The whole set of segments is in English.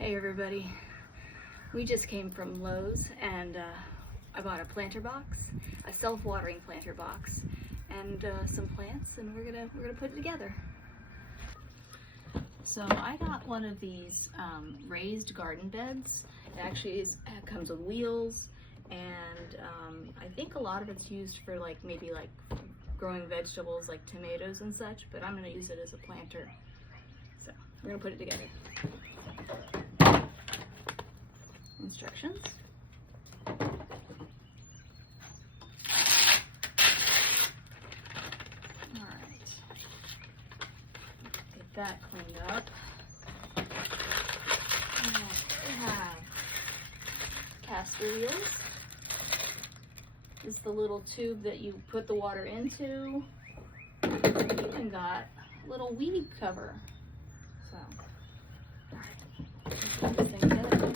Hey everybody, we just came from Lowe's and I bought a planter box, a self-watering planter box, and some plants, and we're gonna put it together. So I got one of these raised garden beds. It actually comes with wheels, and I think a lot of it's used for maybe growing vegetables like tomatoes and such, but I'm gonna use it as a planter. So we're gonna put it together. Instructions. Alright. Get that cleaned up. Next we have caster wheels. This is the little tube that you put the water into. We even got a little weed cover. So, alright. Let's put this thing together.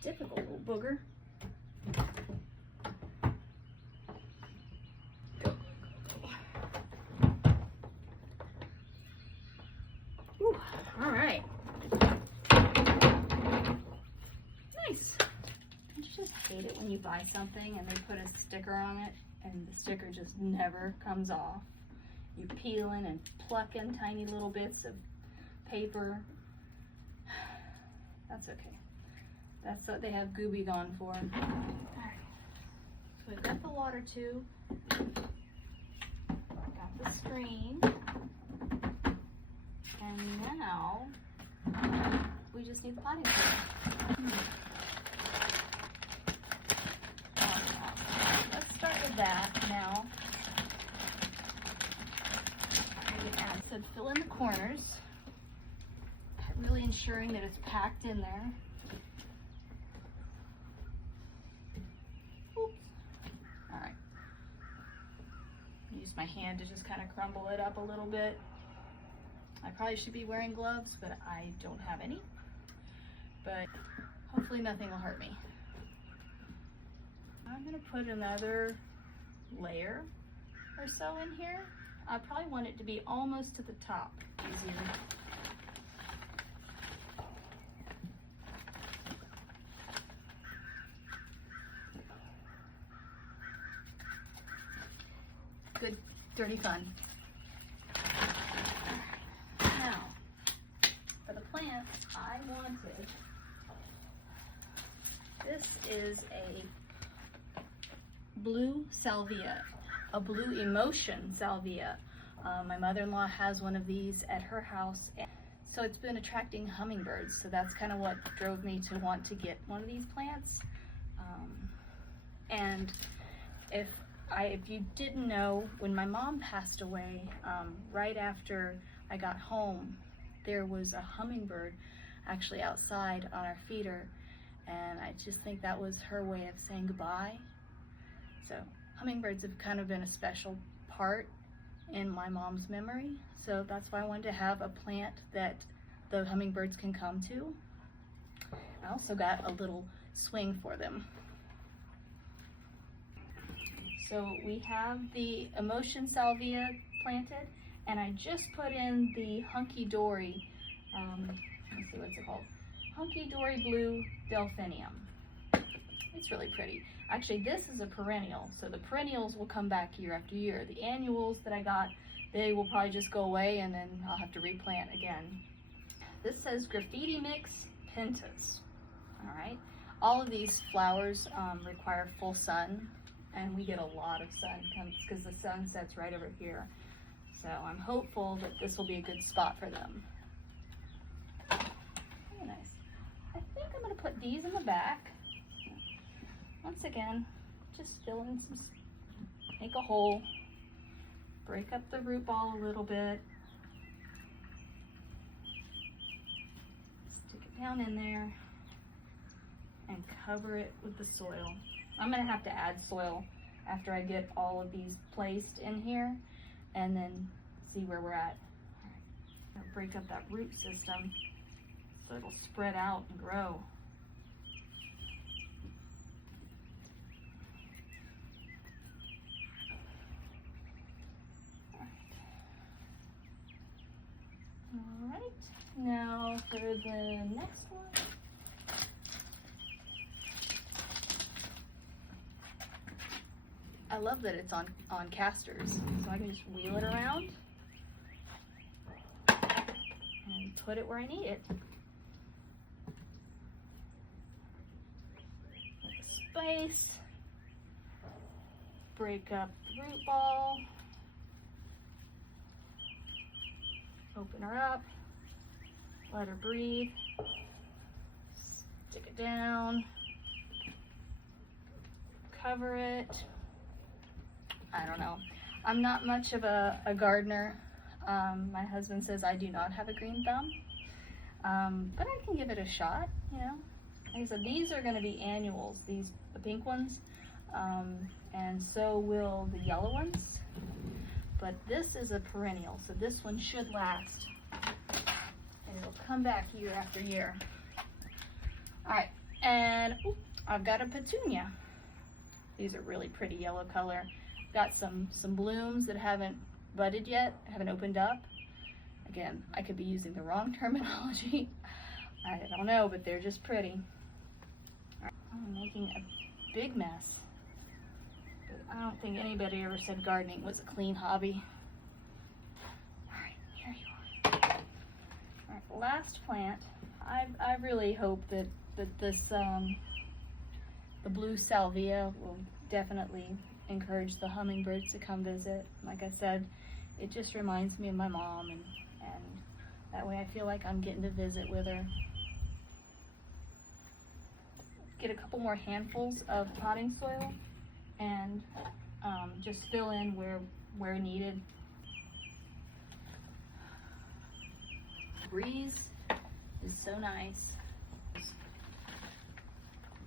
Difficult little booger. Go, go, go, go. Ooh, all right. Nice. Don't you just hate it when you buy something and they put a sticker on it and the sticker just never comes off? You're peeling and plucking tiny little bits of paper. That's okay. That's what they have Gooby Gone for. Alright, so we've got the water tube, got the screen, and now we just need the potting soil. Let's start with that now. I said fill in the corners, really ensuring that it's packed in there. Use my hand to just kind of crumble it up a little bit. I probably should be wearing gloves, but I don't have any. But hopefully nothing will hurt me. I'm gonna put another layer or so in here. I probably want it to be almost to the top. Easier. Good, dirty fun. Now, for the plant, I wanted, this is a blue salvia, a blue emotion salvia. My mother-in-law has one of these at her house, so it's been attracting hummingbirds, so that's kind of what drove me to want to get one of these plants. And if you didn't know, when my mom passed away, right after I got home, there was a hummingbird actually outside on our feeder, and I just think that was her way of saying goodbye. So hummingbirds have kind of been a special part in my mom's memory, so that's why I wanted to have a plant that the hummingbirds can come to. I also got a little swing for them. So we have the emotion salvia planted, and I just put in the hunky-dory, let's see, what's it called? Hunky-dory blue delphinium. It's really pretty. Actually, this is a perennial, so the perennials will come back year after year. The annuals that I got, they will probably just go away, and then I'll have to replant again. This says graffiti mix pentas. All right. All of these flowers require full sun, and we get a lot of sun because the sun sets right over here. So I'm hopeful that this will be a good spot for them. Very nice. I think I'm going to put these in the back. Once again, just fill in some, make a hole, break up the root ball a little bit. Stick it down in there and cover it with the soil. I'm gonna have to add soil after I get all of these placed in here and then see where we're at. I'll break up that root system so it'll spread out and grow. All right, now for the next one. I love that it's on casters, so I can just wheel it around and put it where I need it. Make a space, break up the root ball, open her up, let her breathe, stick it down, cover it. I don't know. I'm not much of a gardener. My husband says I do not have a green thumb, but I can give it a shot, you know. Like I said, these are going to be annuals, the pink ones, and so will the yellow ones. But this is a perennial, so this one should last, and it'll come back year after year. All right, and I've got a petunia. These are really pretty yellow color. Got some blooms that haven't budded yet, haven't opened up. Again, I could be using the wrong terminology. I don't know, but they're just pretty. All right, I'm making a big mess. But I don't think anybody ever said gardening was a clean hobby. All right, here you are. All right, the last plant. I really hope that this the blue salvia will definitely encourage the hummingbirds to come visit. Like I said, it just reminds me of my mom, and that way I feel like I'm getting to visit with her. Get a couple more handfuls of potting soil and just fill in where needed. The breeze is so nice.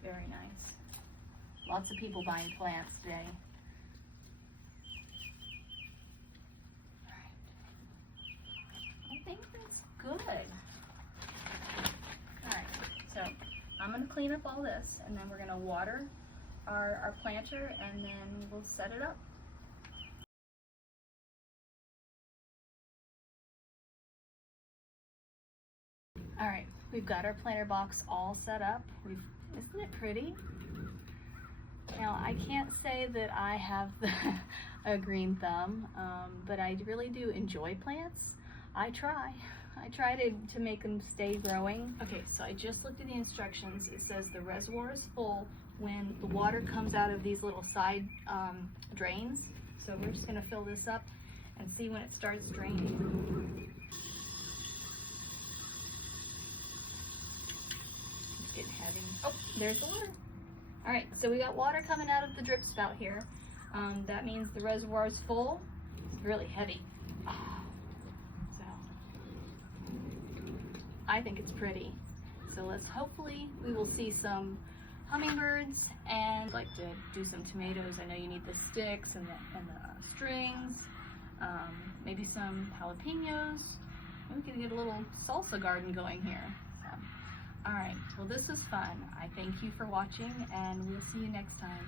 Very nice. Lots of people buying plants today. I think that's good. Alright, so I'm going to clean up all this, and then we're going to water our planter, and then we'll set it up. Alright, we've got our planter box all set up. Isn't it pretty? Now, I can't say that I have a green thumb, but I really do enjoy plants. I try to make them stay growing. Okay, so I just looked at the instructions. It says the reservoir is full when the water comes out of these little side drains. So we're just gonna fill this up and see when it starts draining. It's getting heavy. Oh, there's the water. All right, so we got water coming out of the drip spout here. That means the reservoir is full. It's really heavy. So I think it's pretty. So hopefully we will see some hummingbirds, and I'd like to do some tomatoes. I know you need the sticks and the strings, maybe some jalapenos. Maybe we can get a little salsa garden going here. All right, well, this was fun. I thank you for watching, and we'll see you next time.